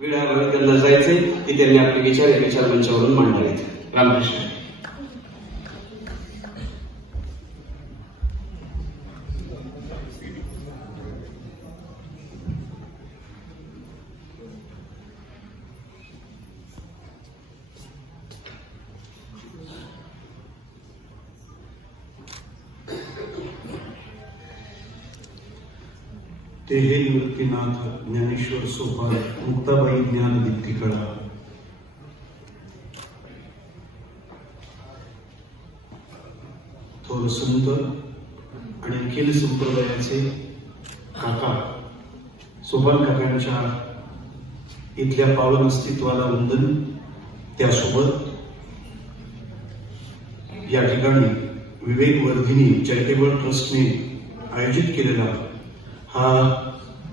वेळावर त्यांना जायचंय की त्यांनी आपले विचार या विचार मंचावरून मांडावेत. रामकृष्ण. ते हे निवृत्तीनाथ ज्ञानेश्वर सोपान मुक्ताबाई ज्ञान दीप्ती कळा. थोर संत आणि अखिल संप्रदायाचे काका सोपान काकांच्या इथल्या पावन अस्तित्वाला वंदन. त्यासोबत या ठिकाणी विवेक वर्धिनी चॅरिटेबल ट्रस्टने आयोजित केलेला हा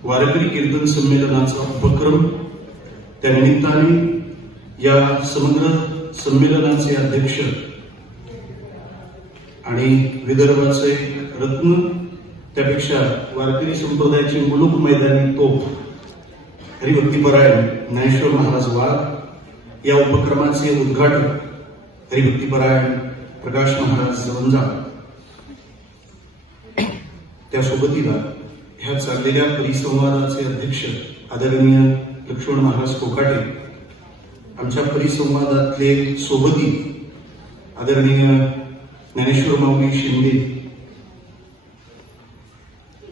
वारकरी कीर्तन संमेलनाचा उपक्रम. त्यानिमित्ताने या समग्र संमेलनाचे अध्यक्ष आणि विदर्भाचे रत्न, त्यापेक्षा वारकरी संप्रदायाचे मुलुक मैदानी तोप हरिभक्तीपरायण ज्ञानेश्वर महाराज वाघ, या उपक्रमाचे उद्घाटक हरिभक्तीपरायण प्रकाश महाराज जवंजा, त्या सोबतीला ह्या चाललेल्या परिसंवादाचे अध्यक्ष आदरणीय लक्ष्मण महाराज कोकाटे, आमच्या परिसंवादातले सोबती आदरणीय ज्ञानेश्वर माऊली शिंदे,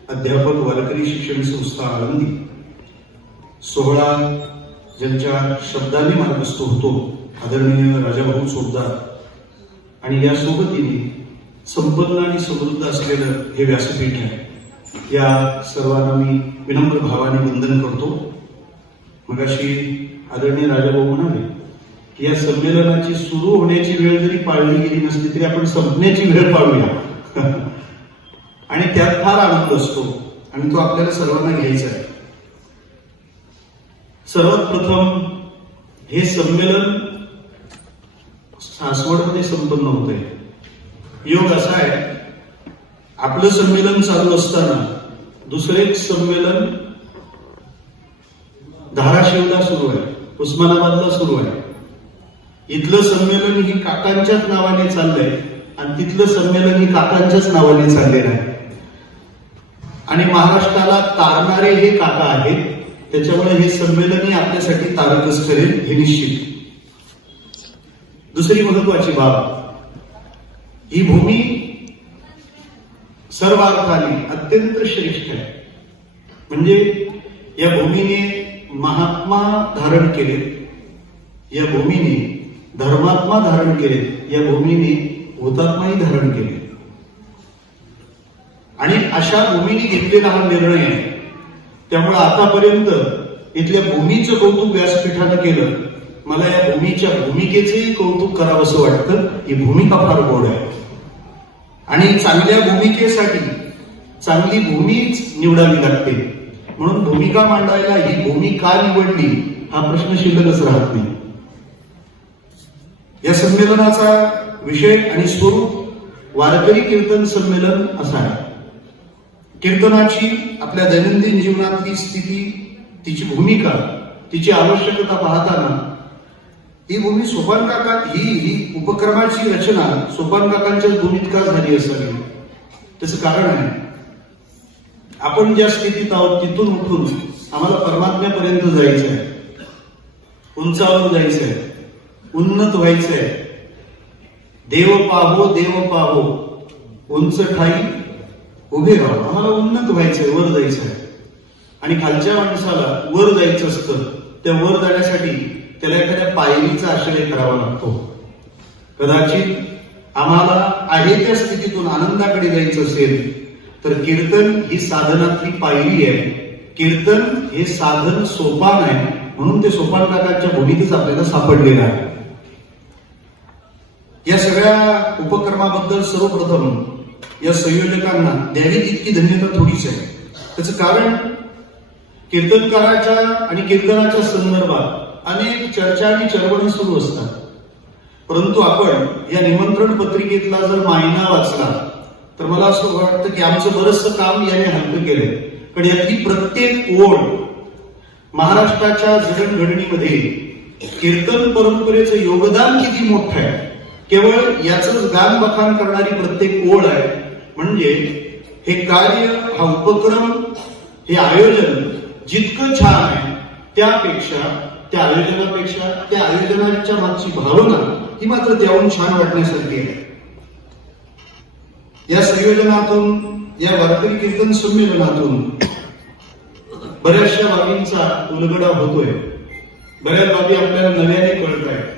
अध्यापक वारकरी शिक्षण संस्था आळंदी, सोहळा ज्यांच्या शब्दाने मार्गस्थ होतो आदरणीय राजाभाऊ चोपदार, आणि या सोबतीने संपन्न आणि समृद्ध असलेलं हे व्यासपीठ आहे. या सर्वांना मी विनम्र भावाने वंदन करतो. मगाशी आदरणीय राजाभाऊ म्हणाले की या संमेलनाची सुरू होण्याची वेळ जरी पाळली गेली नसली तरी आपण संपण्याची वेळ पाळूया आणि त्यात फार आनंद असतो आणि तो आपल्याला सर्वांना घ्यायचा आहे. सर्वात प्रथम हे संमेलन सासवडमध्ये संपन्न होत आहे. योग असा आहे, आपलं संमेलन चालू असताना दुसरे संमेलन धाराशिवला सुरू आहे, उस्मानाबादला सुरू आहे. इथलं संमेलन ही काकांच्याच नावाने चाललंय आणि तिथलं संमेलन ही काकांच्याच नावाने चाललेलं आहे. आणि महाराष्ट्राला तारणारे हे काका आहेत, त्याच्यामुळे हे संमेलनही आपल्यासाठी तारकच ठरेल हे निश्चित. दुसरी महत्वाची बाब, ही भूमी सर्व अर्थाने अत्यंत श्रेष्ठ आहे. म्हणजे या भूमीने महात्मा धारण केले, या भूमीने धर्मात्मा धारण केले, या भूमीने हुतात्माही धारण केले. आणि अशा भूमीने घेतलेला हा निर्णय आहे. त्यामुळे आतापर्यंत इथल्या भूमीचं कौतुक व्यासपीठानं केलं. मला या भूमीच्या भूमिकेचंही कौतुक करावं असं वाटतं. ही भूमिका फार गोड आहे आणि चांगल्या भूमिकेसाठी चांगली भूमीच निवडावी लागते. म्हणून भूमिका मांडायला ही भूमी का निवडली हा प्रश्न शिल्लकच राहत नाही. या संमेलनाचा विषय आणि स्वरूप वारकरी कीर्तन संमेलन असा आहे. कीर्तनाची आपल्या दैनंदिन जीवनातली स्थिती, तिची भूमिका, तिची आवश्यकता पाहताना ही भूमी सोपान काका ही उपक्रमाची रचना सोपान काकांच्याच भूमीत का झाली असावी. त्याचं कारण आहे, आपण ज्या स्थितीत आहोत तिथून उठून आम्हाला परमात्म्यापर्यंत जायचं आहे, उंचावर जायचं आहे, उन्नत व्हायचं आहे. देव पाहो उंच ठाई उभे राहू. आम्हाला उन्नत व्हायचंय, वर जायचं आहे. आणि खालच्या माणसाला वर जायचं असतं. त्या वर जाण्यासाठी त्याला एखाद्या पायरीचा आश्रय करावा लागतो. कदाचित आम्हाला आहे त्या स्थितीतून आनंदाकडे जायचं असेल तर कीर्तन ही साधनातली पायरी आहे. कीर्तन हे साधन सोपान आहे. म्हणून ते सोपान काकांच्या भूमीतच आपल्याला सापडलेलं आहे. या सगळ्या उपक्रमाबद्दल सर्वप्रथम या संयोजकांना द्यावी तितकी धन्यता थोडीच आहे. त्याचं कारण कीर्तनकाराच्या आणि कीर्तनाच्या संदर्भात अनेक चर्चा आणि चळवळी सुरू असतात. परंतु आपण या निमंत्रण पत्रिकेतला जर मायना वाचला तर मला असं वाटतं की आमचं बरंचसं काम याने हलकं केलंय. कारण यातली प्रत्येक ओळ महाराष्ट्राच्या जडणघडणीमध्ये कीर्तन परंपरेचं योगदान किती मोठं आहे केवळ याच गान बखान करणारी प्रत्येक ओळ आहे. म्हणजे हे कार्य, हा उपक्रम, हे आयोजन जितकं छान आहे त्यापेक्षा, त्या आयोजनाच्या मागची भावना ही मात्र त्याहून छान वाटण्यासारखी आहे. या संयोजनातून, या वारकरी कीर्तन संमेलनातून बऱ्याचशा बाबींचा उलगडा होतोय. बऱ्याच बाबी आपल्याला नव्याने कळत आहेत.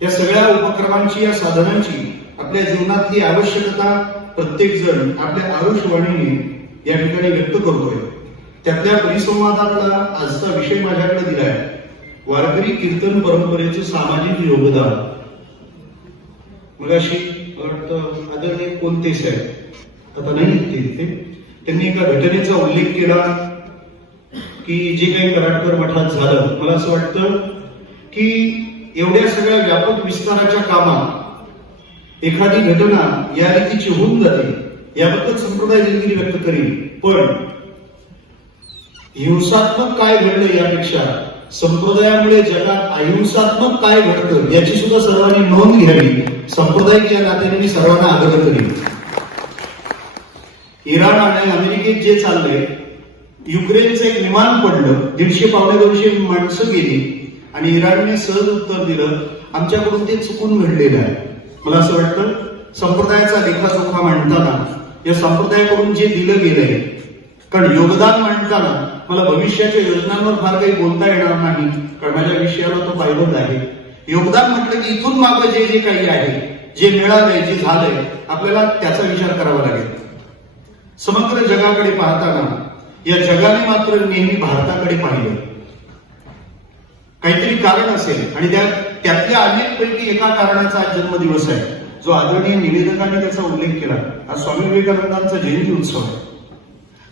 या सगळ्या उपक्रमांची, या साधनांची आपल्या जीवनातली आवश्यकता प्रत्येक जण आपल्या आरुषवाणीने या ठिकाणी व्यक्त करतोय. त्यातल्या परिसंवादातला आजचा विषय माझ्याकडे दिलाय, वारकरी कीर्तन परंपरेचे सामाजिक योगदान. मग अशी वाटतं आदरणीय कोणते साहेब आता नाही ते त्यांनी एका घटनेचा उल्लेख केला की जे काही कराडकर मठात झालं. मला असं वाटतं की एवढ्या सगळ्या व्यापक विस्ताराच्या कामात एखादी घटना या रीतीची होऊन जाते याबद्दल संप्रदाय दिलगिरी व्यक्त करील. पण हिंसात्मक काय घडलं यापेक्षा संप्रदायामुळे जगात अहिंसात्मक काय घडतं याची सुद्धा सर्वांनी नोंद घ्यावी. संप्रदाय या नात्याने मी सर्वांना आग्रह करीन. इराण आणि अमेरिकेत जे चाललंय, युक्रेनचं एक विमान पडलं, 150-200 माणसं गेली आणि इराणने सहज उत्तर दिलं, आमच्याकडून ते चुकून घडलेलं आहे. मला असं वाटतं संप्रदायाचा लेखाजोखा मांडताना या संप्रदायाकडून जे दिलं गेलंय, कारण योगदान मांडताना मला भविष्याच्या योजनांवर फार काही बोलता येणार नाही, कारण माझ्या विषयाला तो पायबंद आहे. योगदान म्हटलं की इथून मागं जे जे काही आहे, जे मिळालंय, जे झालंय, आपल्याला त्याचा विचार करावा लागेल. समग्र जगाकडे पाहताना या जगाने मात्र नेहमी भारताकडे पाहिलं. काहीतरी कारण असेल आणि त्यातल्या अनेकपैकी एका कारणाचा आज जन्मदिवस आहे, जो आदरणीय निवेदकांनी त्याचा उल्लेख केला. आज स्वामी विवेकानंदांचा जयंती उत्सव आहे.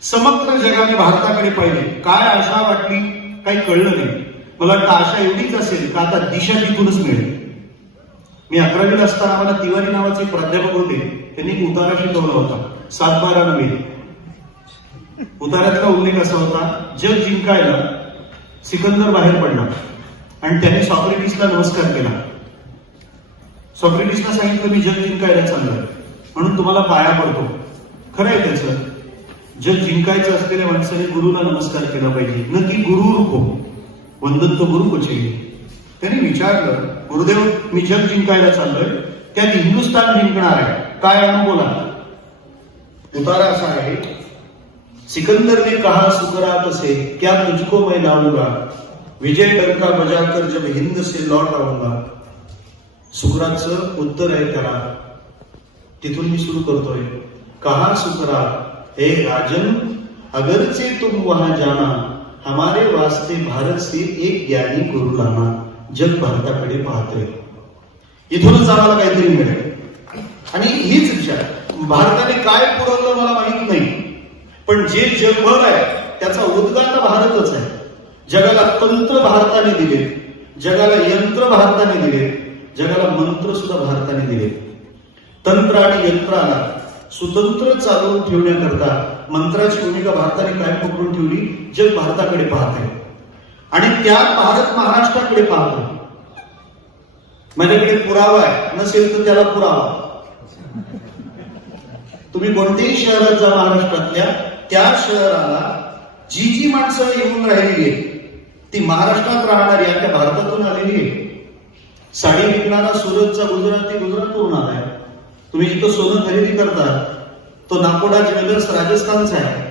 समग्र जगाने भारताकडे पाहिले. काय आशा वाटली, काही कळलं नाही. मला वाटतं आशा एवढीच असेल का आता दिशा तिथूनच मिळेल. मी 11वीला असताना मला तिवारी नावाचे प्राध्यापक होते, त्यांनी एक उतारा शिकवला होता, 7-12 नव्हे. उतार्यातला उल्लेख असा होता, जग जिंकायला सिकंदर बाहेर पडला आणि त्याने सॉक्रेटिसला नमस्कार केला. सॉक्रेटिसला सांगितलं, मी जग जिंकायला चाललोय म्हणून तुम्हाला पाया पडतो. खरं आहे त्याचं. जग जिंकायचं असलेल्या माणसाने गुरुला नमस्कार केला पाहिजे, न की गुरु रुको वंदन तो गुरु को चाहिए. त्यांनी विचारलं, गुरुदेव मी जग जिंकायला चाललोय, त्यात हिंदुस्थान जिंकणार आहे, काय अनुभव? उतारा असा आहे, सिकंदर ने कहा सुकरात से क्या तुझको मैं लाऊंगा, विजय डंका बजाकर जब हिंद से लौट आऊंगा. सुकरातचं उत्तर आहे त्याला, तिथून मी सुरू करतोय. कहा सुकरात हे राजन, अगरचे तुम वहां जाना, हमारे वास्ते भारत से एक ज्ञानी गुरु लाना. जग भारताकडे पाहतोय. इथूनच आम्हाला काहीतरी मिळेल. आणि हीच विचार, भारताने काय पुरवलं मला माहित नाही, पण जे जगभर आहे त्याचा उद्गार भारतच आहे. जगाला तंत्र भारताने दिले, जगाला यंत्र भारताने दिले, जगाला मंत्र सुद्धा भारताने दिले. तंत्र आणि यंत्राला सुतंत्र चालवून ठेवण्याकरता मंत्राची भूमिका भारताने काय पकडून ठेवली. जग भारताकडे पाहते आणि त्यात भारत महाराष्ट्राकडे पाहतो. माझ्याकडे पुरावा आहे, नसेल तर त्याला पुरावा. तुम्ही कोणत्याही शहरात जा महाराष्ट्रातल्या, त्या शहराला जी जी माणसं येऊन राहिली आहे ती महाराष्ट्रात राहणारी त्या भारतातून आलेली आहे. साडी विकणारा सुरतचा गुजराती गुजरातवरून आलाय. तुम्ही जिथं सोनं खरेदी करता तो नाकोडा ज्वेलर्स राजस्थानचा आहे.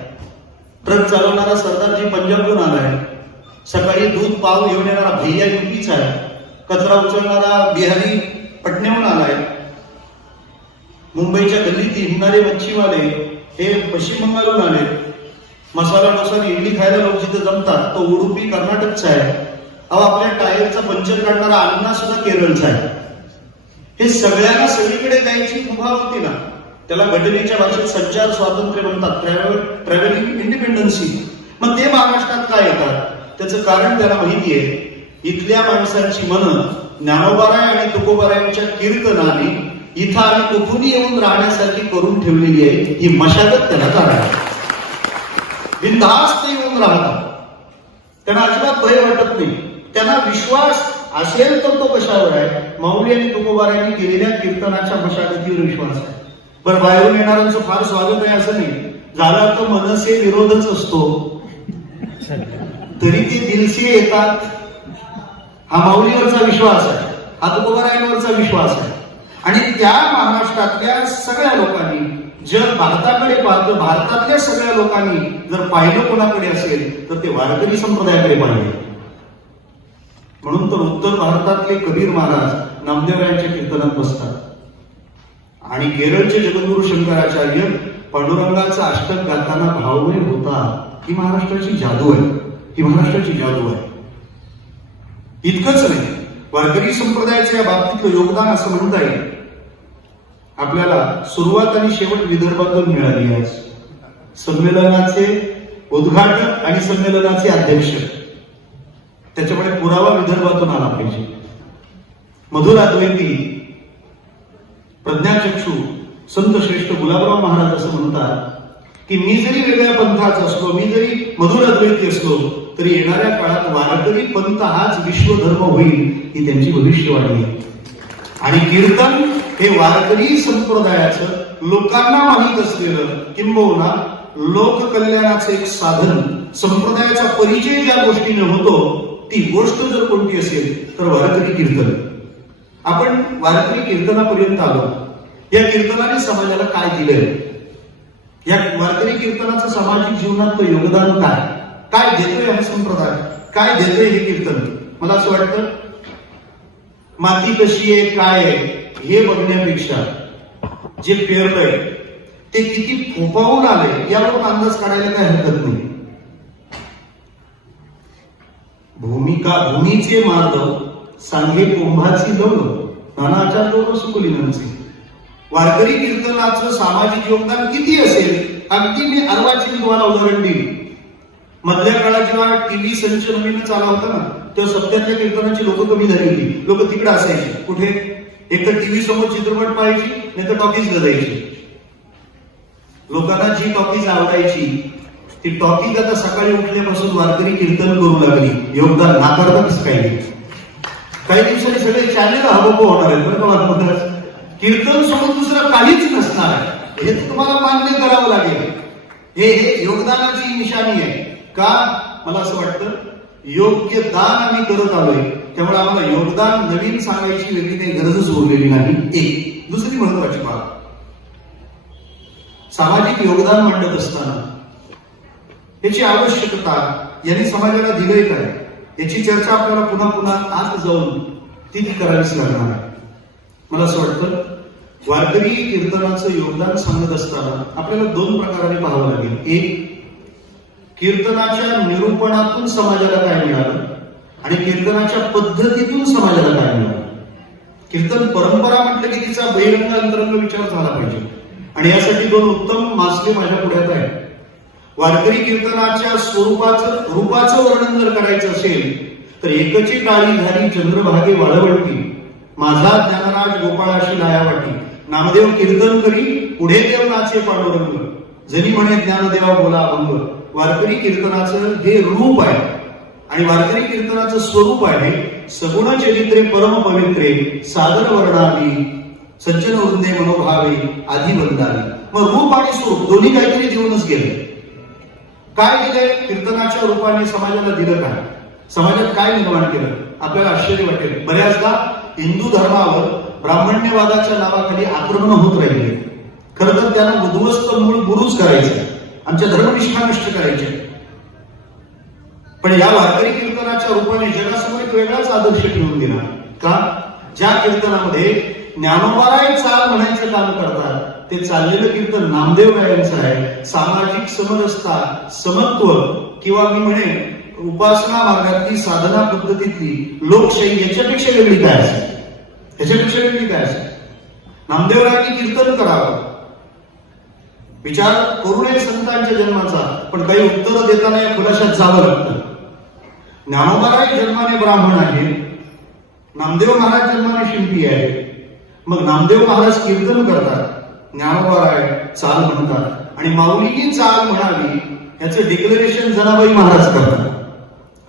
ट्रक चालवणारा सरदारजी पंजाबहून आलाय. सकाळी दूध पाव घेऊन येणारा भैया युपीचा आहे. कचरा उचलणारा बिहारी पटण्याहून आलाय. मुंबईच्या गल्लीत हिंडणारे मच्छीवाले हे पश्चिम बंगालहून आले. मसाला डोसा इडली खायला लोक जिथे जमतात तो उडुपी कर्नाटकचा आहे. अहो आपल्या टायरचा पंचर काढणारा अण्णा सुद्धा केरळचा आहे. हे सगळ्यांना सगळीकडे जायची मुभा होती ना, त्याला घटनेच्या भाषेत संचार स्वातंत्र्य म्हणतात, ट्रॅव्हलिंग इंडिपेंडन्सी. मग ते महाराष्ट्रात काय येतात त्याचं कारण त्याला माहिती आहे. इथल्या माणसांची मन ज्ञानोबाराय आणि तुकोबारायांच्या कीर्तनाने इथं आम्ही कुठूनही येऊन राहण्यासाठी करून ठेवलेली आहे. ही मशागत त्याला कारण बिनधास्त येऊन राहतात. त्यांना अजिबात भय वाटत नाही. त्यांना विश्वास असेल तर तो कशावर आहे? माऊली आणि तुकोबारायांनी केलेल्या कीर्तनाच्या मशागतीवर विश्वास आहे. बरं, बाहेरून येणाऱ्यांचं फार स्वागत आहे असं नाही. झाला तर मनसे विरोधच असतो, तरी ते दिलसे येतात. हा माऊलीवरचा विश्वास आहे, हा तुकोबारायांवरचा विश्वास आहे. आणि त्या महाराष्ट्रातल्या सगळ्या लोकांनी, जग भारताकडे पाहतं, भारतातल्या सगळ्या लोकांनी जर पाहिलं कोणाकडे असेल तर ते वारकरी संप्रदायाकडे पाहिले. म्हणून तर उत्तर भारतातले कबीर महाराज नामदेवरायांच्या कीर्तनात बसतात. आणि केरळचे जगद्गुरु शंकराचार्य पांडुरंगाचा अष्टक गाताना भावमय होता. ही महाराष्ट्राची जादू आहे, ही महाराष्ट्राची जादू आहे. इतकंच नाही, वारकरी संप्रदायाचं या बाबतीतलं योगदान असं म्हणता येईल. आपल्याला सुरुवात आणि शेवट विदर्भातून मिळाली आहे. संमेलनाचे उद्घाटक आणि संमेलनाचे अध्यक्ष, त्याच्यामुळे पुरावा विदर्भातून आला पाहिजे. मधुर अद्वैती प्रज्ञाचक्षू संत श्रेष्ठ गुलाबराव महाराज असं म्हणतात की मी जरी वेगळ्या पंथाचा असलो, मी जरी मधुर अद्वैती असलो, तरी येणाऱ्या काळात वारकरी पंथ हाच विश्वधर्म होईल, ही त्यांची भविष्यवाणी आहे. आणि कीर्तन हे वारकरी संप्रदायाचं लोकांना माहीत असलेलं, किंबहुना लोककल्याणाचं एक साधन, संप्रदायाचा परिचय ज्या गोष्टीने होतो, ती गोष्ट जर कोणती असेल तर वारकरी कीर्तन. आपण वारकरी कीर्तनापर्यंत आलो. या कीर्तनाने समाजाला काय दिलंय? या वारकरी कीर्तनाचं सामाजिक जीवनातलं योगदान काय? काय देतोय हा संप्रदाय? काय देतोय हे कीर्तन? मला असं वाटतं माती कशी आहे, काय आहे हे बघण्यापेक्षा जे पेरलंय ते किती फोपावून आले यावर अंदाज काढायला काय हरकत नाही. भूमीचे मार्दव सांगे कुंभाची लवण, नानाच्या दोन सुकुलीनांचे. वारकरी कीर्तनाचं सामाजिक योगदान किती असेल? अगदी मी अर्वाची तुम्हाला उदाहरण देईल. मधल्या काळात जेव्हा टीव्ही संच नवीन चालला होता ना, तेव्हा सत्याच्या कीर्तनाची लोक कमी झाली होती. लोक तिकडे असायची. कुठे? एक तर टीव्ही समोर चित्रपट पाहायची, नाही तर टॉकीज गजायची. लोकांना जी टॉकीज आवडायची ती टॉकीज आता सकाळी उठल्यापासून वारकरी कीर्तन करू लागली. योगदान नाकारताच काही दिवसांनी सगळे चॅनेल हबप होणार आहेत. बरं का? कीर्तन सोडून दुसरं काहीच नसणार आहे. हे तुम्हाला मान्य करावं लागेल. हे योगदानाची निशाणी आहे. का? मला असं वाटतं योग्य दान आम्ही करत आलोय, त्यामुळे आम्हाला योगदान नवीन सांगायची वेगळी काही गरजच उरलेली नाही. एक दुसरी महत्वाची बाब, सामाजिक योगदान मांडत असताना याची आवश्यकता यांनी समाजाला दिलंय काय, याची चर्चा आपल्याला पुन्हा पुन्हा आत जाऊन ती करावीच लागणार आहे. मला असं वाटतं वारकरी कीर्तनाचं योगदान सांगत असताना आपल्याला दोन प्रकाराने पाहावं लागेल. एक, कीर्तनाच्या निरूपणातून समाजाला काय मिळालं आणि कीर्तनाच्या पद्धतीतून समाजाला काय मिळालं. कीर्तन परंपरा म्हटलं की तिचा बहिरंग अंतरंग विचार झाला पाहिजे. आणि यासाठी दोन उत्तम मासले माझ्या पुढ्यात आहेत. वारकरी कीर्तनाच्या रूपाचं वर्णन जर करायचं असेल तर एकची टाळी झाली चंद्रभागे वाळवंटी, माझा ज्ञानराज गोपाळाशी लाया वाटी, नामदेव कीर्तन करी पुढे देव नाचे पांडुरंग, जरी म्हणे ज्ञानदेवा बोला अभंग. वारकरी कीर्तनाचं हे रूप आहे आणि वारकरी कीर्तनाचं स्वरूप आहे सगुण चरित्रे परम पवित्रे सादर वर्णावी सज्जन वृंदे मनोभावे आधी वंदावी. मग रूप आणि स्वरूप दोन्ही काहीतरी देऊनच गेले. काय दिलंय कीर्तनाच्या रूपाने समाजाला दिलं? काय समाजात काय निर्माण केलं? आपल्याला आश्चर्य वाटेल. बऱ्याचदा हिंदू धर्मावर ब्राह्मण्यवादाच्या नावाखाली आक्रमण होत राहिले. खरं तर त्यांना उद्ध्वस्त मूळ बुरुज करायचे, आमच्या धर्मनिष्ठा नष्ट करायचे. पण या वारकरी कीर्तनाच्या रूपाने जगासमोर एक वेगळाच आदर्श ठेवून दिला. का? ज्या कीर्तनामध्ये ज्ञानोबाराय चाल म्हणायचं काम करतात ते चाललेलं कीर्तन नामदेव रायांचं आहे. सामाजिक समरसता, समत्व किंवा मी म्हणेन उपासना मार्गातली, साधना पद्धतीतली लोकशाही याच्यापेक्षा वेगळी काय असेल? ह्याच्यापेक्षा वेगळी काय असेल? नामदेवरायांनी कीर्तन करावं, विचार करू नये संतांच्या जन्माचा, पण काही उत्तर देताना या खुलाशात जावं लागतं. ज्ञानोबाराय जन्माने ब्राह्मण आहे, नामदेव महाराज जन्माने शिंपी आहे. मग नामदेव महाराज कीर्तन करतात, ज्ञानोबाराय चाल म्हणतात आणि माऊलींनी चाल म्हणावी याचं डिक्लेरेशन जनाबाई महाराज करतात.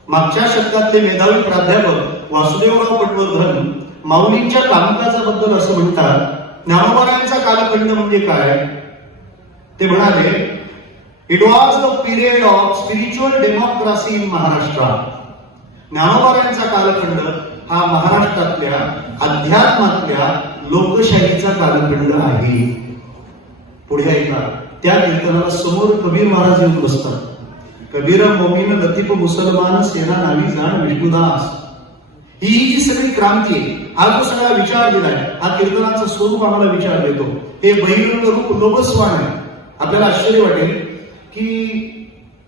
मागच्या शतकातले मेधावी प्राध्यापक वासुदेवराव पटवर्धन माऊलींच्या कामकाजाबद्दल असं म्हणतात, ज्ञानोबारायांचा कालखंड म्हणजे काय? ते म्हणाले, it was the period of spiritual democracy in Maharashtra. ज्ञानोबारायांचा कालखंड हा महाराष्ट्रातल्या अध्यात्मातल्या लोकशाहीचा कालखंड आहे. पुढे ऐका, त्या कीर्तनाला समोर कबीर महाराज येऊन बसतात. कबीर मोमीन लतीफ मुसलमान सेना नावी जाण विष्णुदास. ही जी सगळी क्रांती आहे, हा जो सगळा विचार दिलाय, हा कीर्तनाचं स्वरूप आम्हाला विचार देतो. हे बहिरंग रूप लोभस्वान आहे. आपल्याला आश्चर्य वाटेल की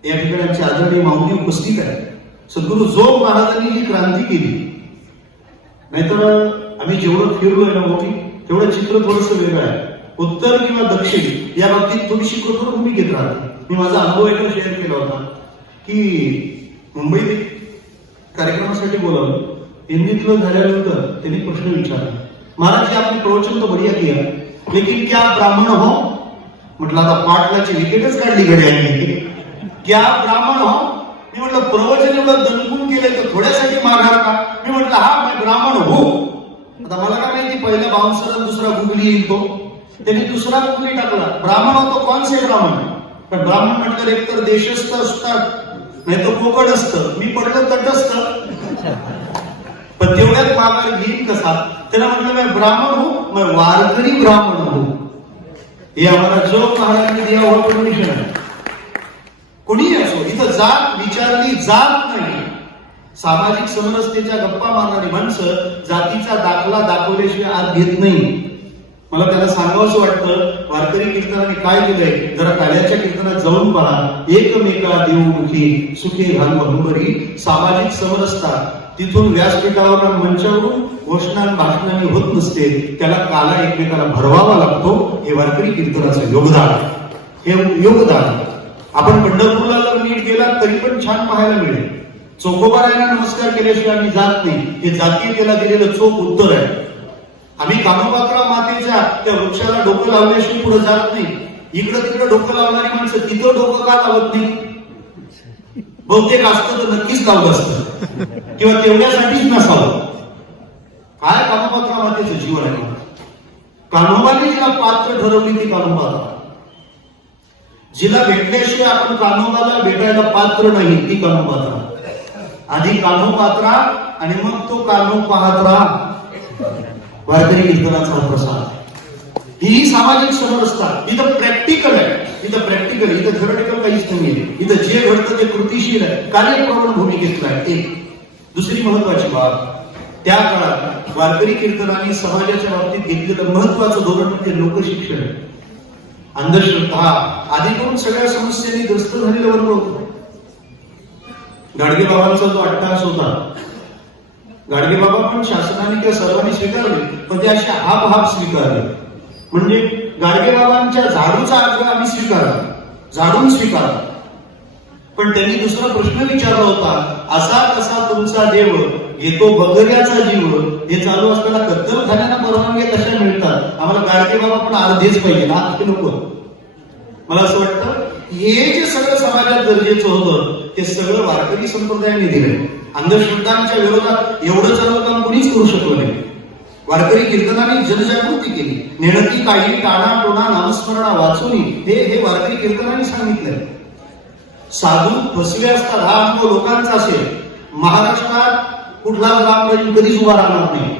या ठिकाणी आमचे आदरणीय माऊली उपस्थित आहे. सद्गुरु जो महाराजांनी ही क्रांती केली, नाहीतर आम्ही जेवढं फिरलोय ना मोठी, तेवढं चित्र थोडंसं वेगळं आहे. उत्तर किंवा दक्षिण या बाबतीत थोडीशी कठोर भूमिकेत राहते. मी माझा अनुभव एकदा शेअर केला होता की मुंबईत कार्यक्रमासाठी बोलावलं. हिंदीतलं झाल्यानंतर त्यांनी प्रश्न विचारला, महाराज जी आपली प्रवचन तो बढिया किया, लेकिन क्या ब्राह्मण हो? म्हटलं आता पाटलाची विकेटच काढली घड्याळी. क्या ब्राह्मण हो? मी म्हटलं प्रवचन एवढं दणकून केलंय तर थोड्यासाठी माघार का? मी म्हटलं हा मी ब्राह्मण हो. आता मला काय माहिती, पहिला बाउन्सर दुसरा गुगली येईल तो. त्यांनी दुसरा गुगली टाकला, ब्राह्मण होतो कोण से ब्राह्मण? पण ब्राह्मण म्हटलं एकतर देशस्थ असतात, नाही तर कोकण असतं. मी पडलो तटस्थ. पण तेवढ्यात माघार घेईन कसा? त्याला म्हटलं मी ब्राह्मण हो, मैं वारकरी ब्राह्मण हो. हे आम्हाला जो महाराजांनी दिया हुआ परमिशन आहे. कोणीही असो, इथं जात विचारली जात नाही. सामाजिक समरसतेच्या गप्पा मारणारी माणसं जातीचा दाखला दाखवल्याशिवाय आत घेत नाही. मला त्याला सांगावंसं वाटतं, वारकरी कीर्तनाने काय केलंय, जरा काल्याच्या कीर्तनात जाऊन पहा. एकमेका देवमुखी सुखे घाल बहुबरी. सामाजिक समरसता तिथून व्यासपीठावर मंचावरून घोषणान भाषणाने होत नसते. त्याला काला एकमेकाला भरवावा लागतो. हे वारकरी कीर्तनाचं योगदान. हे योगदान आपण पंढरपूरला जर नीट गेला तरी पण छान पाहायला मिळेल. चोखोबारायांना नमस्कार केल्याशिवाय आम्ही जात नाही. हे जातीयतेला दिलेलं चोख उत्तर आहे. आम्ही कानोबाकरा मातेच्या त्या वृक्षाला डोकं लावल्याशिवाय पुढे जात नाही. इकडं तिकडं डोकं लावणारी माणसं तिथं डोकं का लावत नाही? बहुतेक असतं तर नक्कीच लावलं असतं किंवा तेवढ्यासाठीच नसावं. काय कानोबाकरा मातेचं जीवन आहे. कान्होबाने जिला पात्र ठरवली ती कान्होबा. जिला भेटल्याशिवाय आपण कान्होबाला भेटायला पात्र नाही ती कान्होबा. आधी कान्हो पात्रा आणि मग तो कान्हो पाहत राहा. वारकरी कीर्तनाचा हा प्रसाद. ही सामाजिक समरसता इथं प्रॅक्टिकल आहे. इथं प्रॅक्टिकल, इथं थेरॉटिकल काहीच नाहीये. इथं जे घडतं ते कृतीशील आहे, कार्यप्रवण भूमिकेतलं आहे. एक दुसरी महत्वाची बाब, त्या काळात वारकरी कीर्तनाने समाजाच्या बाबतीत घेतलेलं महत्वाचं धोरण म्हणजे लोकशिक्षण. अंधश्रद्धा आधी करून सगळ्या समस्यांनी ग्रस्त झालेलं वर्ग होतं. गाडगे बाबांचा जो अट्टहास होता, गाडगे बाबा पण शासनाने किंवा सर्वांनी स्वीकारले, पण ते असे हाफ स्वीकारले. म्हणजे गाडगे बाबांच्या झाडूचा आग्रह आम्ही स्वीकारला, झाडून स्वीकारला. पण त्यांनी दुसरा प्रश्न विचारला होता, असा कसा तुमचा देव घेतो बगऱ्याचा जीव. हे चालू असताना कत्तलखान्यांना परवानगी कशा मिळतात? आम्हाला गाडगे बाबा पण अर्धेच पाहिजे ना, नको. मला असं वाटतं हे जे सगळं समाजात गरजेचं होतं ते सगळं वारकरी संप्रदायाने दिलंय. अंधश्रद्धांच्या विरोधात एवढं चांगलं काम कोणीच करू शकलो नाही. वारकरी कीर्तनाने जनजागृती केली. नेणती काही टाणा टोणा नामस्मरणा वाचुनी हे वारकरी कीर्तनाने सांगितलंय. साधू फसवे असतात हा अनुभव लोकांचा असेल. महाराष्ट्रात कुठलाच रामराज्य कधीच उभा राहणार नाही,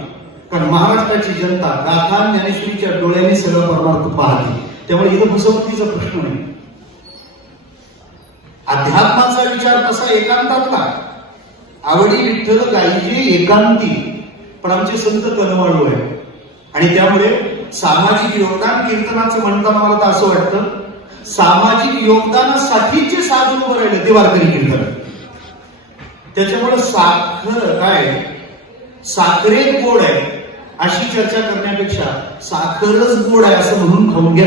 कारण महाराष्ट्राची जनता गाथा ज्ञानेश्वरीच्या डोळ्याने सगळं परमार्थ पाहते. त्यामुळे इथं फसवणुकीचा प्रश्न नाही. अध्यात्माचा विचार तसा एकांतातला. आवडी विठ्ठल गायची एकांती. पण आमचे संत कनवाळू आहे आणि त्यामुळे सामाजिक योगदान कीर्तनाचं म्हणताना मला तर असं वाटतं, सामाजिक योगदानासाठी जे साधन उभं राहिले ते वारकरी कीर्तन. त्याच्यामुळे साखरेत गोड आहे अशी चर्चा करण्यापेक्षा साखरच गोड आहे असं म्हणून खाऊन घ्या.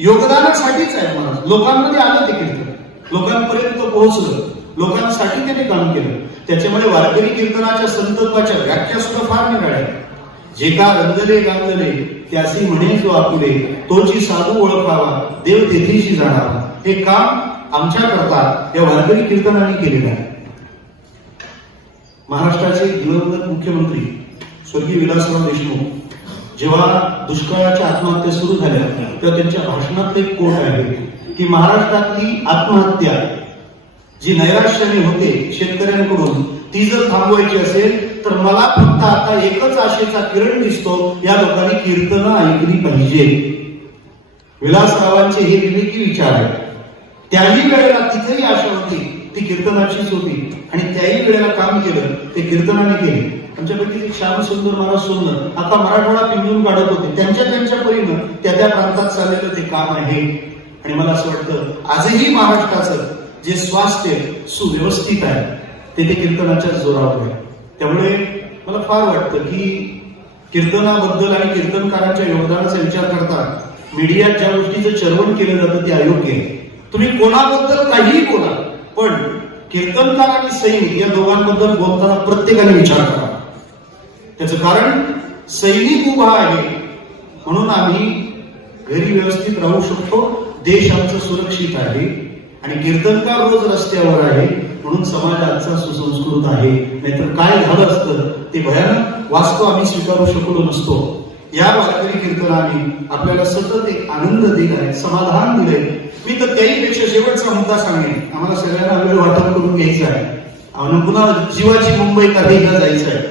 योगदानासाठीच आहे. मला लोकांमध्ये आलं ते कीर्तन, लोकांपर्यंत पोहोचलं, लोकांसाठी त्याने काम केलं. त्याच्यामुळे वारकरी कीर्तनाच्या संतत्वाच्या व्याख्या सुद्धा फार निराळ्या. जे का रंगले गांगले त्यासी म्हणे जो आपुले, तोची साधू ओळखावा देव तेथेशी जाणावा. हे काम आमच्या करता या वारकरी कीर्तनाने केलेलं आहे. महाराष्ट्राचे दिवंगत मुख्यमंत्री स्वर्गीय विलासराव देशमुख जेव्हा दुष्काळाच्या आत्महत्या सुरू झाल्या तेव्हा त्यांच्या भाषणात एक कोट आहे की महाराष्ट्रातली आत्महत्या जी नैराश्याने होते शेतकऱ्यांकडून ती जर थांबवायची असेल तर मला फक्त आता एकच आशेचा किरण दिसतो, या लोकांनी कीर्तनं ऐकली पाहिजे. विलासरावांचे हे विवेकी विचार आहेत. त्याही वेळेला तिथेही आशा होती ती कीर्तनाचीच होती आणि त्याही वेळेला काम केलं ते कीर्तनाने केले. आमच्यापैकी ते श्यामसुंदर महाराज सोडलं आता मराठवाडा पिंजून काढत होते. त्यांच्या परीनं त्या प्रांतात चाललेलं ते काम आहे. आणि मला असं वाटतं आजही महाराष्ट्राचं जे स्वास्थ्य सुव्यवस्थित आहे ते कीर्तनाच्या जोरावर आहे. त्यामुळे मला फार वाटतं की कीर्तनाबद्दल आणि कीर्तनकारांच्या योगदानाचा विचार करता मीडियात ज्या गोष्टीचं चर्वण केलं जातं ते अयोग्य आहे. तुम्ही कोणाबद्दल काहीही बोला, पण कीर्तनकार आणि सैनिक या दोघांबद्दल बोलताना प्रत्येकाने विचार करा. त्याचं कारण सैनिक उभा आहे म्हणून आम्ही घरी व्यवस्थित राहू शकतो, देश आमचा सुरक्षित आहे. आणि कीर्तनकार रोज रस्त्यावर आहे म्हणून समाज आजचा सुसंस्कृत आहे. नाहीतर काय झालं असतं ते भयानक वास्तव आम्ही स्वीकारू शकलो नसतो. या वारकरी कीर्तनाने आपल्याला सतत एक आनंद दिलाय, समाधान दिलंय. मी तर त्याहीपेक्षा शेवटचा मुद्दा सांगेन. आम्हाला सगळ्यांना वेळ वाटप करून घ्यायचा आहे. आम्हाला पुन्हा जीवाची मुंबई काढायला जायचं आहे,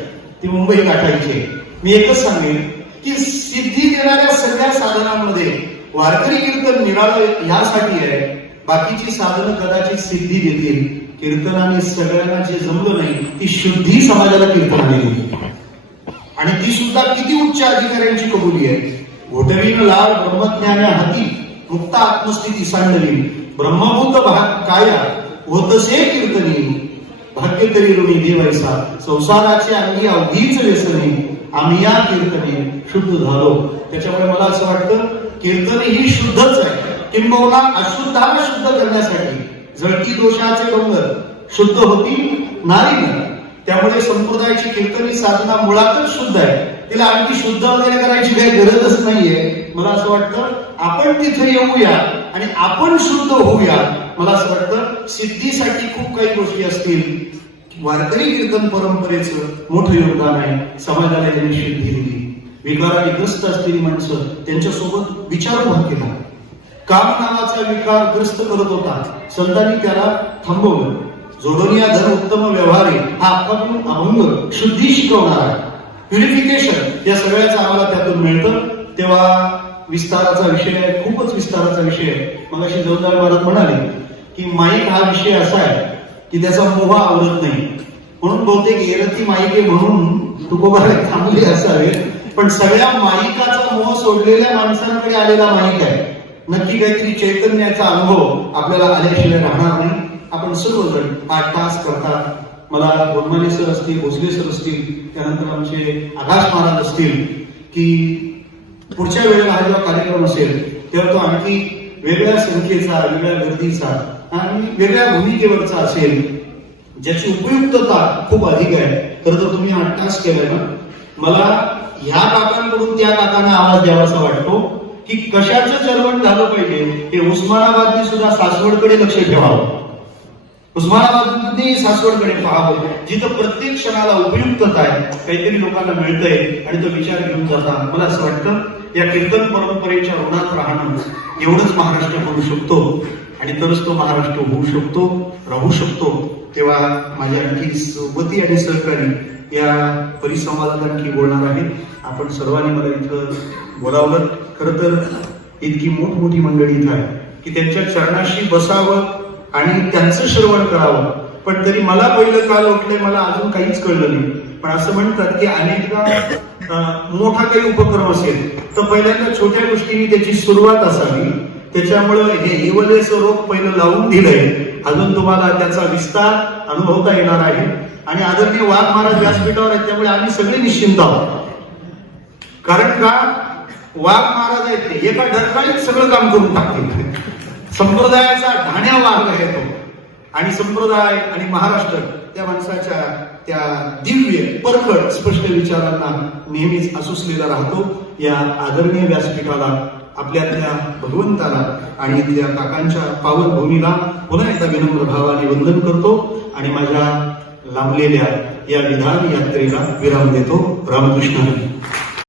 ती मुंबई गाठायची आहे. मी एकच सांगेन की सिद्धी देणाऱ्या सगळ्या साधनांमध्ये वारकरी कीर्तन निराळं यासाठी आहे. बाकीची साधनं कदाचित सिद्धी देतील, कीर्तनाने सगळ्यांना जे जमलं नाही ती शुद्धी समाजाला कीर्तनाने दिली. आणि ती सुद्धा किती उच्च अधिकाऱ्यांची कबुली आहे. घोटवीन लाल ब्रह्मज्ञान्या हाती मुक्त आत्मस्थिती सांडली ब्रह्मभूत काया होतसे कीर्तनी भाग्य तरी ऋणी देवायसा संसाराचे अंगी अवधीच व्यसनी आम्ही या कीर्तने शुद्ध झालो. त्याच्यामुळे मला असं वाटतं कीर्तन ही शुद्धच आहे. किंबहुना अशुद्धाला शुद्ध करण्यासाठी जळती दोषाचे डोंगर शुद्ध होती नारीनं. त्यामुळे संप्रदायाची कीर्तनी साधना मुळातच शुद्ध आहे. तिला आणखी शुद्ध वगैरे करायची काही गरजच नाहीये. मला असं वाटतं आपण तिथे येऊया आणि आपण शुद्ध होऊया. मला असं वाटतं सिद्धीसाठी खूप काही गोष्टी असतील. वारकरी कीर्तन परंपरेचं मोठं योगदान आहे. समाजाला त्यांनी सिद्धी दिली. विकाराने ग्रस्त असलेली माणसं त्यांच्यासोबत विचार उभा केला. काम नावाचा विकार ग्रस्त करत होता, संतांनी त्याला थांबवलं. जोडोनिया धर उत्तम व्यवहारे हा अक्कापून अभंग शुद्धी शिकवणार आहे. प्युरिफिकेशन या सगळ्याचं आम्हाला त्यातून मिळतं. तेव्हा विस्ताराचा विषय आहे, खूपच विस्ताराचा विषय आहे. मग अशी जवळजवळ महाराज म्हणाले की माईक हा विषय असा आहे की त्याचा मोह आवडत नाही, म्हणून बहुतेक एरती माईक आहे म्हणून तुकोबारे थांबले असावे. पण सगळ्या माईकाचा मोह सोडलेल्या माणसांकडे आलेला माईक आहे. नक्की काहीतरी चैतन्याचा अनुभव आपल्याला आल्याशिवाय राहणार नाही. आपण सर्वजण 8 तास करतात. मला गोडमाने सर असतील, भोसले सर असतील, त्यानंतर आमचे आकाश महाराज असतील की पुढच्या वेळेला हा जेव्हा कार्यक्रम असेल तेव्हा तो आणखी वेगळ्या संख्येचा, वेगळ्या गर्दीचा आणि वेगळ्या भूमिकेवरचा असेल, ज्याची उपयुक्तता खूप अधिक आहे. तर तुम्ही 8 तास केलाय ना, मला ह्या काकांकडून त्या काकांना आवाज द्यावासा वाटतो की कशाचं चर्वण झालं पाहिजे हे उस्मानाबादने सुद्धा सासवडकडे लक्ष ठेवावं. उस्मानाबादने सासवडकडे पाहावं, जिथं प्रत्येक क्षणाला उपयुक्तता आहे, काहीतरी लोकांना मिळतंय आणि तो विचार घेऊन जातात. मला असं वाटतं या कीर्तन परंपरेच्या ऋणात राहणं एवढंच महाराष्ट्र करू शकतो आणि तरच तो महाराष्ट्र होऊ शकतो, राहू शकतो. तेव्हा माझ्या आणखी सोबती आणि सहकारी या परिसंवादात आणखी बोलणार आहे. आपण सर्वांनी मला इथं बोलावलं. खरं तर इतकी मोठमोठी मंडळी इथं आहे की त्यांच्या चरणाशी बसावं आणि त्यांचं श्रवण करावं. पण तरी मला पहिलं काल उठलंय, मला अजून काहीच कळलं नाही. पण असं म्हणतात की अनेकदा मोठा काही उपक्रम असेल तर पहिल्यांदा छोट्या गोष्टींनी त्याची सुरुवात असावी. त्याच्यामुळं हे येवलेचं रोप पहिलं लावून दिलंय. अजून तुम्हाला त्याचा विस्तार अनुभवता येणार आहे. आणि आदरणीय वाघ महाराज व्यासपीठावर आहेत, त्यामुळे आम्ही सगळे निश्चिंत आहोत. कारण का वाघ महाराज आहेत ते एका ढरकाळीत सगळं काम करून टाकतील. संप्रदायाचा ढाण्या वाघ आहे तो. आणि संप्रदाय आणि महाराष्ट्र त्या माणसाच्या त्या दिव्य परखड स्पष्ट विचारांना नेहमीच असुसलेला राहतो. या आदरणीय व्यासपीठाला, आपल्यातल्या भगवंताला आणि त्या काकांच्या पावन भूमीला पुन्हा एकदा विनम्र भावाने वंदन करतो. आणि माझ्या लांबलेल्या या विधान यात्रेला विराम देतो. रामकृष्ण हरी.